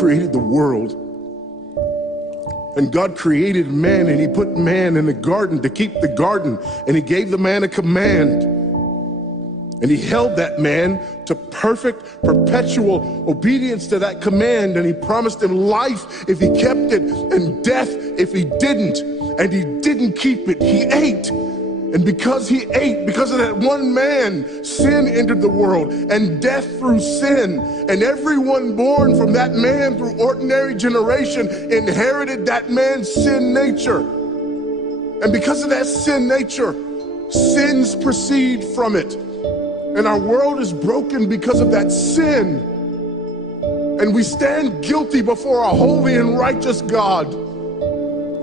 created the world. And God created man, and he put man in the garden to keep the garden, and he gave the man a command. And he held that man to perfect, perpetual obedience to that command, and he promised him life if he kept it, and death if he didn't. And he didn't keep it, he ate. And because he ate, because of that one man, sin entered the world, and death through sin. And everyone born from that man through ordinary generation inherited that man's sin nature. And because of that sin nature, sins proceed from it. And our world is broken because of that sin. And we stand guilty before a holy and righteous God.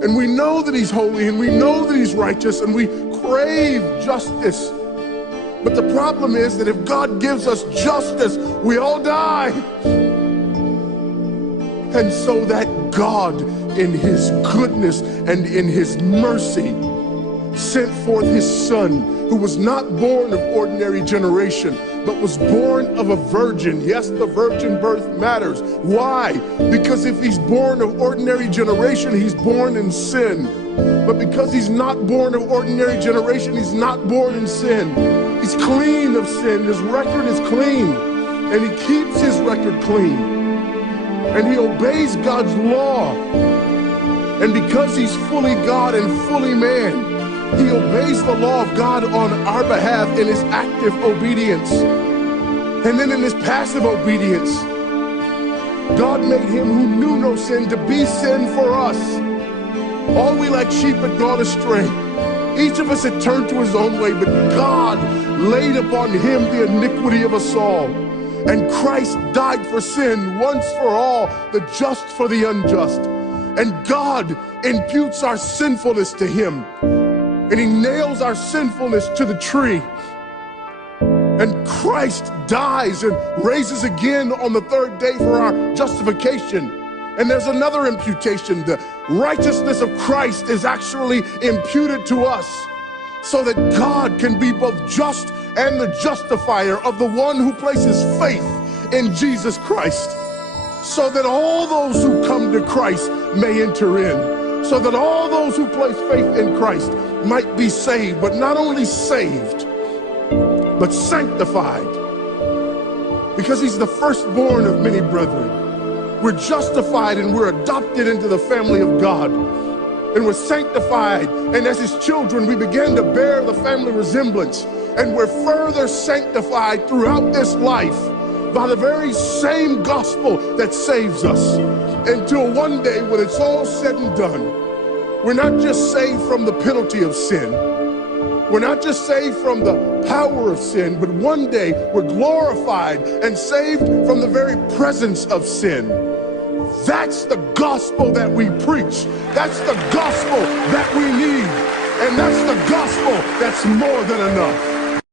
And we know that he's holy, and we know that he's righteous, and we crave justice. But the problem is that if God gives us justice, we all die. And so that God, in his goodness and in his mercy, sent forth his son, who was not born of ordinary generation, but was born of a virgin. Yes, the virgin birth matters. Why? Because if he's born of ordinary generation, he's born in sin. But because he's not born of ordinary generation, he's not born in sin. He's clean of sin. His record is clean. And he keeps his record clean. And he obeys God's law. And because he's fully God and fully man, he obeys the law of God on our behalf in his active obedience. And then in his passive obedience, God made him who knew no sin to be sin for us. All we like sheep had gone astray. Each of us had turned to his own way, but God laid upon him the iniquity of us all. And Christ died for sin once for all, the just for the unjust. And God imputes our sinfulness to him. And he nails our sinfulness to the tree. And Christ dies and raises again on the third day for our justification. And there's another imputation. The righteousness of Christ is actually imputed to us, so that God can be both just and the justifier of the one who places faith in Jesus Christ, so that all those who come to Christ may enter in, so that all those who place faith in Christ might be saved, but not only saved, but sanctified, because he's the firstborn of many brethren. We're justified and we're adopted into the family of God, and we're sanctified, and as his children we begin to bear the family resemblance, and we're further sanctified throughout this life by the very same gospel that saves us, until one day when it's all said and done, we're not just saved from the penalty of sin, we're not just saved from the power of sin, but one day we're glorified and saved from the very presence of sin. That's the gospel that we preach. That's the gospel that we need. And that's the gospel that's more than enough.